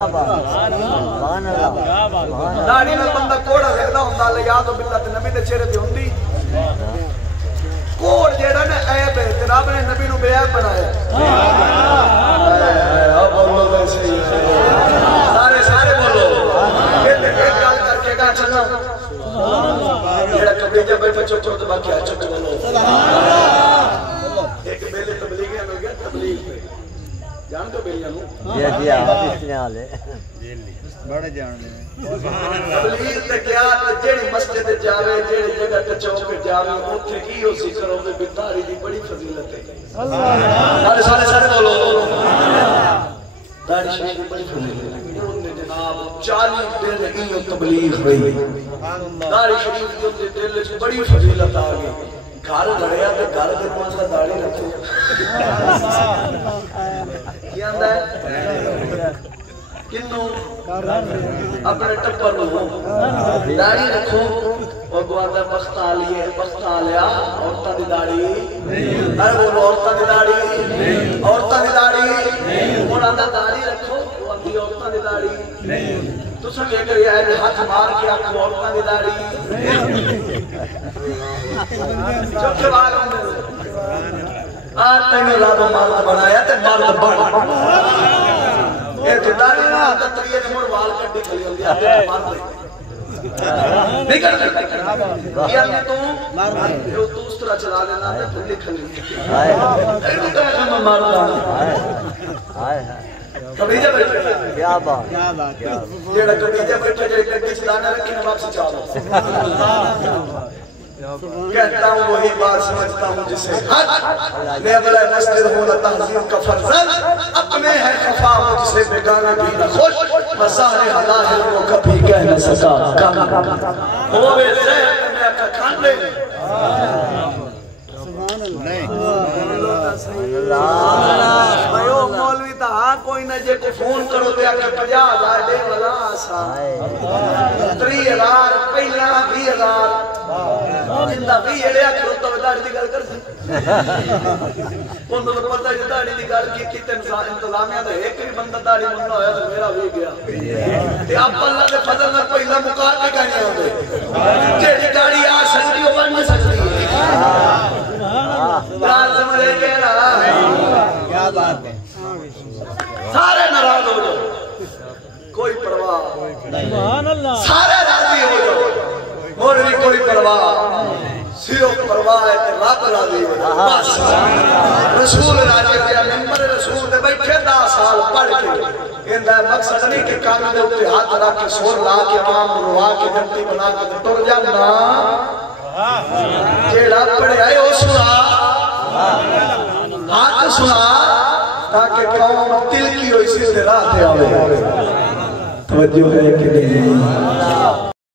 داڑھی نال بندہ کوڑا لگدا ہوندا اللہ یاد باللہ تے نبی دے چہرے تے ہوندی کوڑ جیڑا نا عیب ہے تے رب نے نبی نو بے عیب بنایا بولو تے صحیح سارے بولو ایک گل کر کے گا چلنا جیڑا کبھی جب بیٹھا چپ چپ تے باقی چپ بولو ایک بیلے تبلیغ مل گیا تبلیغ پہ جان تو بیلیاں نو جی اس نے والے بڑے جان دے تبلیغ تے کیا جیڑی مسجد تے جاوے جیڑی جگہ تے چوک تے جاوے اوتھے کی ہو ذکر ہوے بیداری دی بڑی فضیلت ہے سارے بولو داڑھی شریف دی بڑی فضیلت ہے جناب 40 دن ایو تبلیغ ہوئی داڑھی شریف دی دل وچ بڑی فضیلت آ گئی گھر لڑیا تے گھر دے پاسا داڑھی رکھو کی آندا ہے کنوں اپنے ٹپر نو داڑھی رکھو اور گواتا بخت آلیے بخت آلیا عورتاں دی داڑھی ارے بولو عورتاں دی داڑھی ہن آندا داڑھی رکھو وہ آندی عورتاں دی داڑھی تساں کہ کریا ہے ہاتھ مار کے آکھو عورتاں دی داڑھی چپ سوال ہوندے تینوں رب مرد بنایا تے مرد بن اے تو داڑھی نال تتریے دے مڑ وال کڈی کھلی ہوندی ہے مرد نہیں کرتے یعنی تو اس طرح چلا لینا تے پھر کھلی اینو تے ہم مرد کبیجہ بیٹھے کیا بات جیڑا کبیجہ بیٹھے جڑے کڈی چلانا رکھے نا واپس چالو کہتا ہوں وہی بات سمجھتا ہوں جسے حق نیبلہ مسجد ہونا تحظیم کا فرزن اپنے ہے خفا ہو جسے بیگانا بھی نہ خوش مساہر حلاہر کو کبھی کہہ نہ سکا ہوئے زہر میں اکا کھاندے بھائیو مولوی تا ہاں کوئی نہ جے کو فون کرو دیا کہ 50,000 دے والا آسا 30,000 پہلا 20,000 جندہ بھی اڑیا کرو تو داڑھی دی گل کر سی انہوں نے پتہ جو داڑھی دی گل کی تھی انتظامیہ تو ایک بھی بندہ داڑھی مننا ہویا تو میرا بھی گیا تے اب اللہ دے فضل میں پہلا مقار کے کہنے ہوتے جیڑی داڑھی آ سکتی ہو بن سکتی ہے بات سمجھے کہ نا کیا بات ہے سارے ناراض ہو جاؤ کوئی پرواہ سارے راضی ہو جاؤ مولوی کوئی پرواہ صرف پرواہ ہے کہ رب راضی ہو جاؤ بس رسول راضی ہو جاؤ ممبر رسول دے بیٹھے 10 سال پڑھ کے اندہ مقصد نہیں کہ کام دے اوپر ہاتھ رکھ کے سور لا کے عوام روا کے گھنٹی بنا کے ٹر جانا جیڑا پڑھے آئے ہو سنا ہاتھ سنا تاکہ قوم دل کی ہوئی سے راہ دے آئے توجہ ہے کہ نہیں